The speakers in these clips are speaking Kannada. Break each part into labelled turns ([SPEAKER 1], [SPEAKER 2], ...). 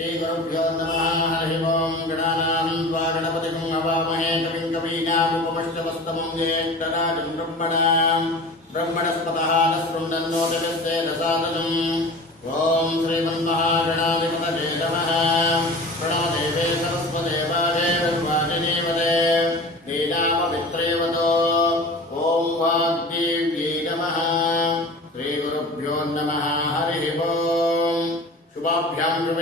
[SPEAKER 1] श्रीगुरुभ्यो नमः हरिः ओम् गणानां त्वा गणपतिं हवामहे कविं कवीनामुपमश्चमस्तमं ज्येष्ठराजं ब्रह्मणां ब्रह्मणस्पतः न शृण्वन्नोदगस्ते दसादनम् ॐ श्रीमन्महागणाधिपतये नमः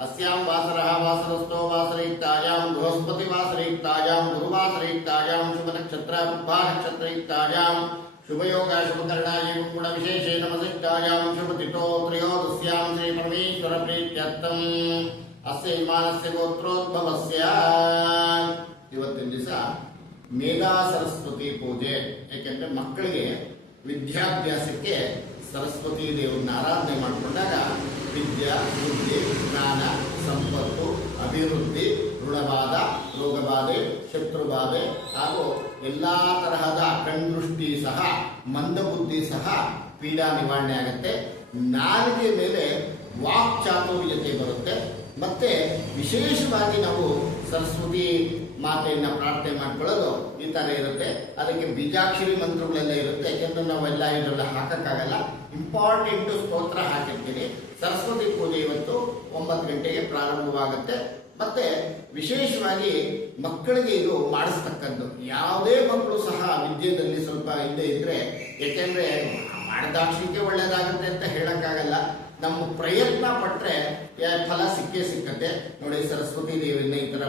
[SPEAKER 1] अस्यां वासरः वासरस्थो वासरयुक्तायां बृहस्पतिवासरयुक्तायां गुरुवासरयुक्तायां शुभनक्षत्र नक्षत्रयुक्तायां शुभयोग शुभकर्णायै गुणविशेषेण वसिष्ठायां शुभतिथो त्रयोदश्यां श्रीपरमेश्वरप्रीत्यर्थम् अस्य विमानस्य गोत्रोद्भवस्य ಇವತ್ತಿನ ದಿವಸ ಮೇಧಾ ಸರಸ್ವತಿ ಪೂಜೆ ಯಾಕೆಂದ್ರೆ ಮಕ್ಕಳಿಗೆ ವಿದ್ಯಾಭ್ಯಾಸಕ್ಕೆ ಸರಸ್ವತಿ ದೇವರನ್ನ ಆರಾಧನೆ ಮಾಡಿಕೊಂಡಾಗ ವಿದ್ಯಾ, ಬುದ್ಧಿ, ಜ್ಞಾನ, ಸಂಪತ್ತು, ಅಭಿವೃದ್ಧಿ ಋಣಬಾಧ ರೋಗಬಾಧೆ, ಶತ್ರುಬಾಧೆ ಹಾಗೂ ಎಲ್ಲ ತರಹದ ಕಣ್ದೃಷ್ಟಿ ಸಹ, ಮಂದಬುದ್ಧಿ ಸಹ ಪೀಡಾ ನಿವಾರಣೆ ಆಗುತ್ತೆ. ನಾಲಿಗೆ ಮೇಲೆ ವಾಕ್ ಚಾತುರ್ಯತೆ ಬರುತ್ತೆ. ಮತ್ತೆ ವಿಶೇಷವಾಗಿ ನಾವು ಸರಸ್ವತಿ ಮಾತೆಯನ್ನ ಪ್ರಾರ್ಥನೆ ಮಾಡ್ಕೊಳ್ಳೋದು ಈ ಥರ ಇರುತ್ತೆ. ಅದಕ್ಕೆ ಬೀಜಾಕ್ಷರಿ ಮಂತ್ರಗಳೆಲ್ಲ ಇರುತ್ತೆ. ಯಾಕೆಂದ್ರೆ ನಾವೆಲ್ಲ ಇದೆಲ್ಲ ಹಾಕೋಕ್ಕಾಗಲ್ಲ. ಇಂಪಾರ್ಟೆಂಟ್ ಸ್ತೋತ್ರ ಹಾಕಿರ್ತೀನಿ ಸರಸ್ವತಿ ಪೂಜೆ ಇವತ್ತು ಒಂಬತ್ತು ಗಂಟೆಗೆ ಪ್ರಾರಂಭವಾಗುತ್ತೆ. ಮತ್ತೆ ವಿಶೇಷವಾಗಿ ಮಕ್ಕಳಿಗೆ ಇದು ಮಾಡಿಸ್ತಕ್ಕದ್ದು ಯಾವುದೇ ಮಕ್ಕಳು ಸಹ ವಿದ್ಯೆಯಲ್ಲಿ ಸ್ವಲ್ಪ ಹಿಂದೆ ಇದ್ರೆ, ಯಾಕೆಂದ್ರೆ ಮಾಡಿದಾಕ್ಷಿಕೆ ಒಳ್ಳೇದಾಗುತ್ತೆ ಅಂತ ಹೇಳಕ್ಕಾಗಲ್ಲ. ನಮ್ಮ ಪ್ರಯತ್ನ ಪಟ್ಟರೆ ಫಲ ಸಿಕ್ಕೇ ಸಿಕ್ಕತ್ತೆ. ನೋಡಿ ಸರಸ್ವತಿ ತರ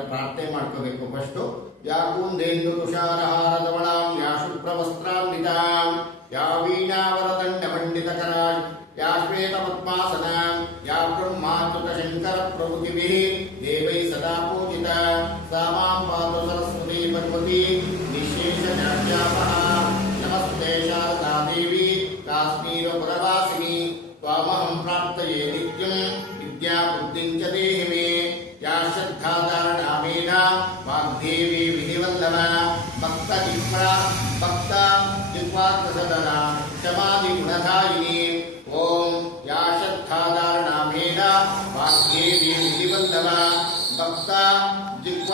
[SPEAKER 1] ಪ್ರಾರ್ಥನೆ ಮಾಡ್ಕೋಬೇಕು. ಫಸ್ಟು ಯಾ ಕುಂದೇಂದು ತುಷಾರಹಾರದವಳಾಂ ಯಾ ಶುಭ್ರವಸ್ತ್ರಾನ್ವಿತಾಂ ಯಾ ವೀಣಾವರದಂಡ ಪಂಡಿತ ಕರಾಜ್ ಯಾ ಶ್ವೇತ ಪದ್ಮಾಸನ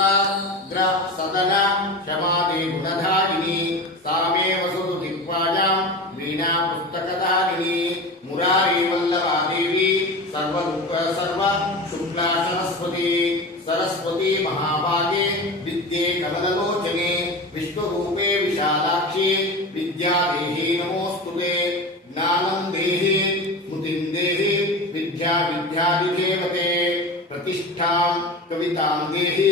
[SPEAKER 1] जिह्वाग्र सदना क्षमादिगुणधायिनी सा मे वसतु दिग्वाजां वीणा पुस्तकधारिणी मुरारी वल्लभा देवी सर्व सर्व शुक्ला सरस्वती सरस्वती महाभागे विद्ये कमललोचने विश्वरूपे विशालाक्षी विद्यादेहि नमोऽस्तुते ज्ञानं देहि स्मृतिं देहि विद्या विद्यादिदेवते प्रतिष्ठां कवितां देहि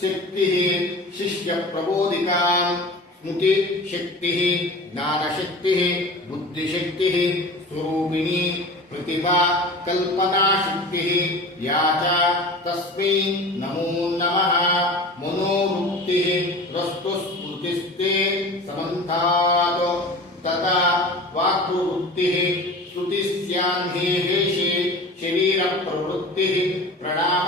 [SPEAKER 1] शक्तिः शिष्यप्रबोधिकाम् स्मृति शक्तिः, ज्ञानशक्तिः, बुद्धिशक्तिः, स्वरूपिणी प्रतिभा, कल्पना शक्तिः। या च तस्मै नमो नमः। मनोवृत्तिः रस्तुस्मृतिस्ते समन्तात्। तथा वाक्प्रवृत्तिः श्रुतिस्याह्नेहेषे शरीरप्रवृत्तिः प्रणामप्रिय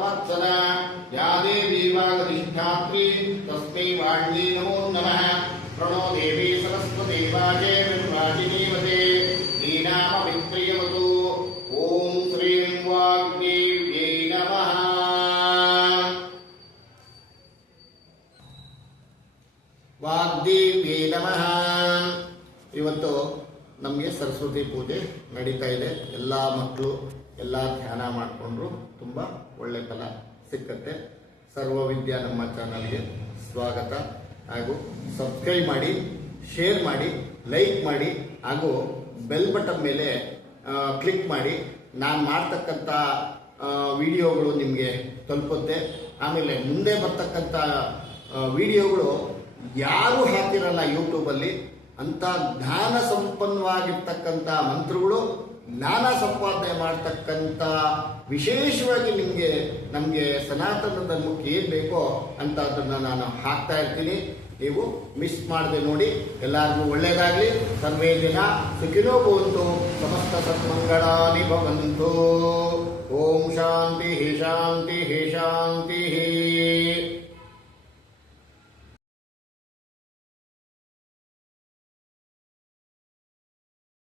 [SPEAKER 1] ನಮಗೆ ಸರಸ್ವತಿ ಪೂಜೆ ನಡೀತಾ ಇದೆ. ಎಲ್ಲ ಮಕ್ಕಳು ಎಲ್ಲ ಧ್ಯಾನ ಮಾಡಿಕೊಂಡ್ರು ತುಂಬ ಒಳ್ಳೆ ಫಲ ಸಿಕ್ಕತ್ತೆ. ಸರ್ವವಿದ್ಯಾ ನಮ್ಮ ಚಾನಲ್ಗೆ ಸ್ವಾಗತ. ಹಾಗೂ ಸಬ್ಸ್ಕ್ರೈಬ್ ಮಾಡಿ, ಶೇರ್ ಮಾಡಿ, ಲೈಕ್ ಮಾಡಿ, ಹಾಗೂ ಬೆಲ್ ಬಟನ್ ಮೇಲೆ ಕ್ಲಿಕ್ ಮಾಡಿ. ನಾನು ಮಾಡ್ತಕ್ಕಂಥ ವಿಡಿಯೋಗಳು ನಿಮಗೆ ತಲುಪುತ್ತೆ. ಆಮೇಲೆ ಮುಂದೆ ಬರ್ತಕ್ಕಂಥ ವಿಡಿಯೋಗಳು ಯಾರು ಹಾಕಿರಲ್ಲ ಯೂಟ್ಯೂಬಲ್ಲಿ ಅಂತ ಜ್ಞಾನ ಸಂಪನ್ನವಾಗಿರ್ತಕ್ಕಂಥ ಮಂತ್ರಗಳು ಜ್ಞಾನ ಸಂಪಾದನೆ ಮಾಡ್ತಕ್ಕಂಥ ವಿಶೇಷವಾಗಿ ನಿಮಗೆ ನಮಗೆ ಸನಾತನ ಧರ್ಮಕ್ಕೆ ಏನು ಬೇಕೋ ಅಂತ ಅದನ್ನು ನಾನು ಹಾಕ್ತಾ ಇರ್ತೀನಿ. ನೀವು ಮಿಸ್ ಮಾಡದೆ ನೋಡಿ, ಎಲ್ಲರಿಗೂ ಒಳ್ಳೆಯದಾಗಲಿ ಸರ್ವೇ ದಿನ ಸುಖಿನೋ ಬಂತು ಸಮಸ್ತ ಸತ್ಮಂಗಳಾನಿ ಭವಂತು. ಓಂ ಶಾಂತಿ ಶಾಂತಿ ಶಾಂತಿ